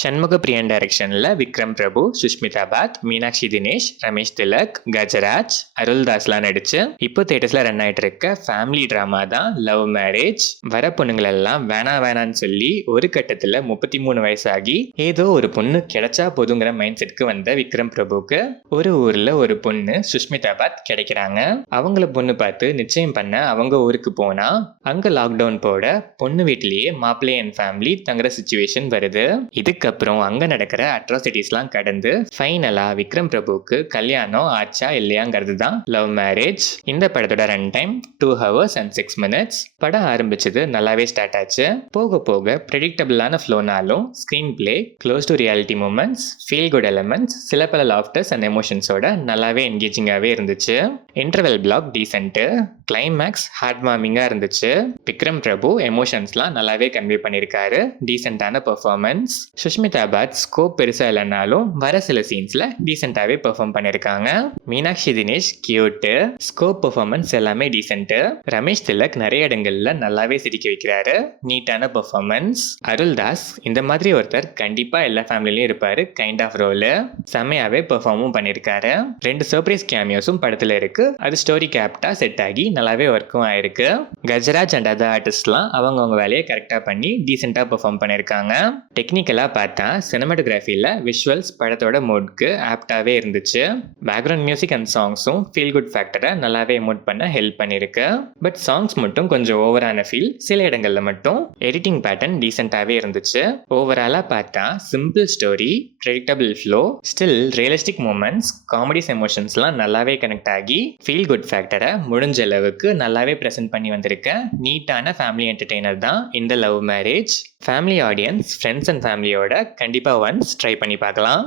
ஷண்முக பிரியன் டைரக்ஷனில் விக்ரம் பிரபு, சுஷ்மிதா பாத், மீனாட்சி தினேஷ், ரமேஷ் திலக், கஜராஜ், அருள்தாஸ்லாம் நடிச்சு இப்போ தேட்டர்ஸ்ல ரன் ஆயிட்டு இருக்க ஃபேமிலி ட்ராமா தான் லவ் மேரேஜ். வர பொண்ணுங்களெல்லாம் வேணான்னு சொல்லி ஒரு கட்டத்தில் 33 வயசாகி ஏதோ ஒரு பொண்ணு கிடைச்சா போதுங்கிற மைண்ட் செட்க்கு வந்த விக்ரம் பிரபுக்கு ஒரு ஊரில் ஒரு பொண்ணு சுஷ்மிதா பாத் கிடைக்கிறாங்க. அவங்கள பொண்ணு பார்த்து நிச்சயம் பண்ண அவங்க ஊருக்கு போனா அங்கே லாக்டவுன் போட பொண்ணு வீட்டிலேயே மாப்பிள்ளை அண்ட் ஃபேமிலி தங்குற சுச்சுவேஷன் வருது. இதுக்கப்புறம் அங்கே நடக்கிற அட்ராசிட்டிஸ்லாம் கடந்து ஃபைனலாக விக்ரம் பிரபுவுக்கு கல்யாணம் ஆச்சா இல்லையாங்கிறது தான் லவ் மேரேஜ். இந்த படத்தோட run time 2 hours and 6 minutes. படம் ஆரம்பிச்சது நல்லாவே ஸ்டார்ட் ஆச்சு. போக போக ப்ரெடிக்டபிளான ஃப்ளோனாலும் screen play, close to reality moments, feel good elements, சில பல லாஃப்டர்ஸ் அண்ட் எமோஷன்ஸோட நல்லாவே என்கேஜிங்காகவே இருந்துச்சு. Interval block decent, climax heart வார்மிங்காக இருந்துச்சு. விக்ரம் பிரபு எமோஷன்ஸ்லாம் நல்லாவே கன்வே பண்ணியிருக்காரு. டீசெண்டான பெர்ஃபார்மன்ஸ். சுஷ்மிதா பாத் ஸ்கோப் பெருசாக இல்லைனாலும் வர சில சீன்ஸில் டீசெண்டாகவே பெர்ஃபார்ம் பண்ணியிருக்காங்க. Meenakshi Dinesh cute, scope performance எல்லாமே டீசென்ட்டு. ரமேஷ் திலக் நிறைய இடங்களில் நல்லாவே சிரிக்க வைக்கிறாரு. நீட்டான பெர்ஃபார்மன்ஸ். அருள்தாஸ் இந்த மாதிரி ஒருத்தர் கண்டிப்பாக எல்லா ஃபேமிலிலையும் இருப்பார். கைண்ட் ஆஃப் ரோலு செம்மையாகவே பெர்ஃபார்மும் பண்ணியிருக்காரு. 2 சர்ப்ரைஸ் கேமியோஸும் படத்தில் இருக்கு. அது ஸ்டோரி கேப்டாக செட் ஆகி நல்லாவே ஒர்க்கும் ஆயிருக்கு. கஜராஜ் அண்ட் அதர் ஆர்டிஸ்ட்லாம் அவங்கவுங்க வேலையை கரெக்டாக பண்ணி டீசெண்டாக பெர்ஃபார்ம் பண்ணியிருக்காங்க. டெக்னிக்கலாக பார்த்தா சினிமாட்டோகிராஃபியில் விஷுவல்ஸ் படத்தோட மூட்க்கு ஆப்டாகவே இருந்துச்சு. பேக்ரவுண்ட் மியூசிக் அண்ட் சாங்ஸும் ஃபீல் குட் ஃபேக்டரை நல்லாவே எமோட் பண்ண ஹெல்ப் பண்ணியிருக்கு. பட் சாங்ஸ் மட்டும் கொஞ்சம் ஓவரான ஃபீல். சில இடங்களில் மட்டும் எடிட்டிங் பேட்டர்ன் டீசெண்டாகவே இருந்துச்சு. ஓவராலாக பார்த்தா simple story, predictable flow, still realistic moments, comedies எமோஷன்ஸ்லாம் நல்லாவே கனெக்ட் ஆகி ஃபீல் குட் ஃபேக்டரை முடிஞ்ச அளவுக்கு நல்லாவே ப்ரெசென்ட் பண்ணி வந்திருக்க நீட்டான ஃபேமிலி என்டர்டெய்னர் தான் இந்த love marriage. Family audience, friends and ஃபேமிலியோட கண்டிப்பாக ஒன்ஸ் ட்ரை பண்ணி பார்க்கலாம்.